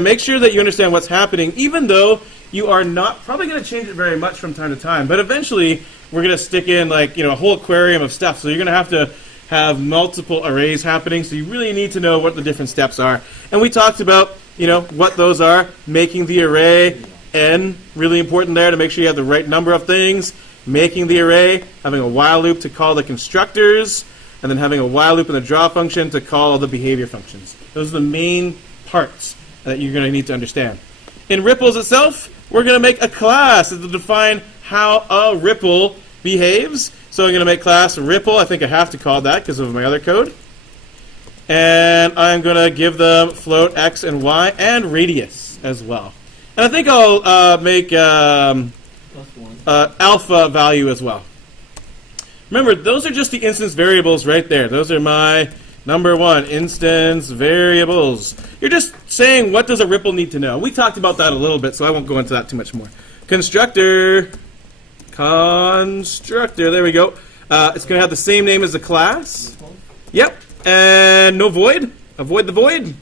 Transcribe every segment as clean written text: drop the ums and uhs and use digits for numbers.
Make sure that you understand what's happening, even though you are not probably going to change it very much from time to time. But eventually, we're going to stick in a whole aquarium of stuff. So you're going to have multiple arrays happening. So you really need to know what the different steps are. And we talked about what those are. Making the array n, really important there to make sure you have the right number of things. Making the array, having a while loop to call the constructors, and then having a while loop in the draw function to call all the behavior functions. Those are the main parts that you're going to need to understand. In ripples itself, we're going to make a class to define how a ripple behaves. So I'm going to make class ripple. I think I have to call that because of my other code. And I'm going to give them float x and y and radius as well. And I think I'll make alpha value as well. Remember, those are just the instance variables right there. Those are my number one, instance variables. You're just saying what does a ripple need to know. We talked about that a little bit, so I won't go into that too much more. Constructor, there we go. It's going to have the same name as the class. Yep, and no void. Avoid the void.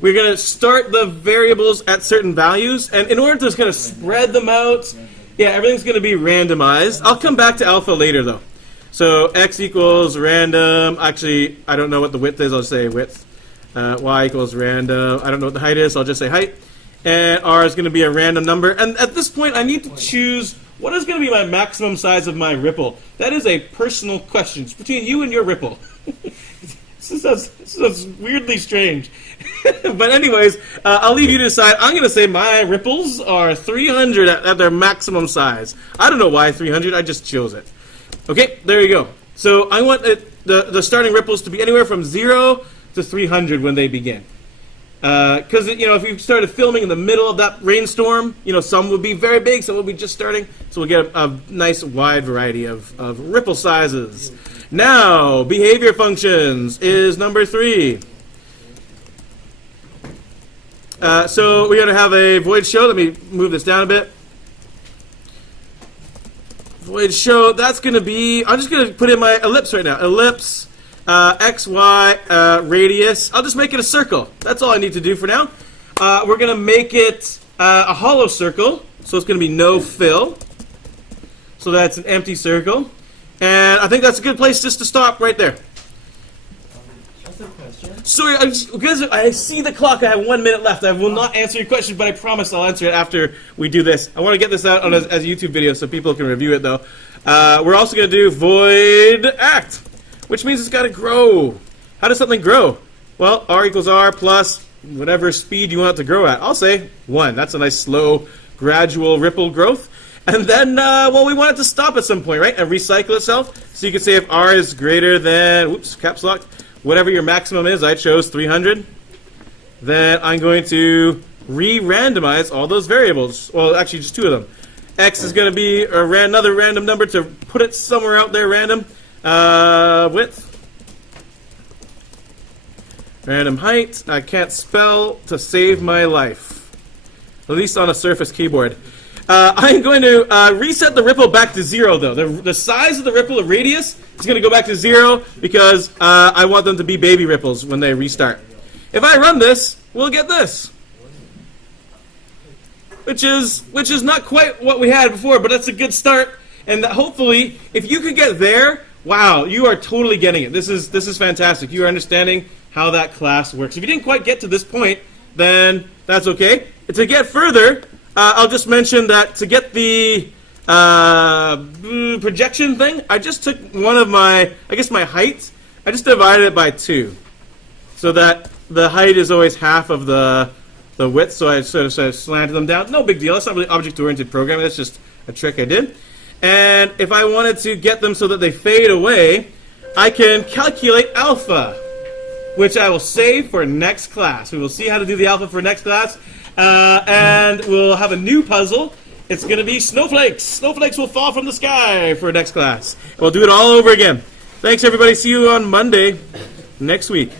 We're going to start the variables at certain values, and in order to kind of spread them out, everything's going to be randomized. I'll come back to alpha later, though. So x equals random. Actually, I don't know what the width is. I'll just say width. Y equals random. I don't know what the height is. So I'll just say height. And r is going to be a random number. And at this point, I need to choose what is going to be my maximum size of my ripple. That is a personal question. It's between you and your ripple. This is weirdly strange. But anyways, I'll leave you to decide. I'm going to say my ripples are 300 at their maximum size. I don't know why 300. I just chose it. Okay, there you go. So I want the starting ripples to be anywhere from 0 to 300 when they begin. Because, if you started filming in the middle of that rainstorm, some would be very big, some would be just starting. So we'll get a nice wide variety of ripple sizes. Now, behavior functions is number 3. So we're going to have a void show. Let me move this down a bit. Void show, that's going to be, I'm just going to put in my ellipse right now. Ellipse, x, y, radius. I'll just make it a circle. That's all I need to do for now. We're going to make it a hollow circle. So it's going to be no fill. So that's an empty circle. And I think that's a good place just to stop right there. Sorry, because I see the clock. I have 1 minute left. I will not answer your question, but I promise I'll answer it after we do this. I want to get this out as a YouTube video so people can review it, though. We're also going to do void act, which means it's got to grow. How does something grow? Well, r equals r plus whatever speed you want it to grow at. I'll say 1. That's a nice, slow, gradual ripple growth. And then, we want it to stop at some point, right? And recycle itself. So you can say if r is greater than, whoops, caps locked, whatever your maximum is, I chose 300. Then I'm going to re-randomize all those variables. Well, actually, just 2 of them. X is going to be another random number to put it somewhere out there random. Width. Random height. I can't spell to save my life. At least on a Surface keyboard. I'm going to reset the ripple back to 0, though. The size of the ripple of radius is going to go back to 0 because I want them to be baby ripples when they restart. If I run this, we'll get this. Which is not quite what we had before, but that's a good start. And hopefully, if you could get there, wow, you are totally getting it. This is fantastic. You are understanding how that class works. If you didn't quite get to this point, then that's okay. To get further, I'll just mention that to get the projection thing, I just took one of my height, I just divided it by 2. So that the height is always half of the width, so I sort of slanted them down. No big deal, that's not really object-oriented programming, that's just a trick I did. And if I wanted to get them so that they fade away, I can calculate alpha, which I will save for next class. We will see how to do the alpha for next class. And we'll have a new puzzle. It's going to be snowflakes. Snowflakes will fall from the sky for next class. We'll do it all over again. Thanks, everybody. See you on Monday next week.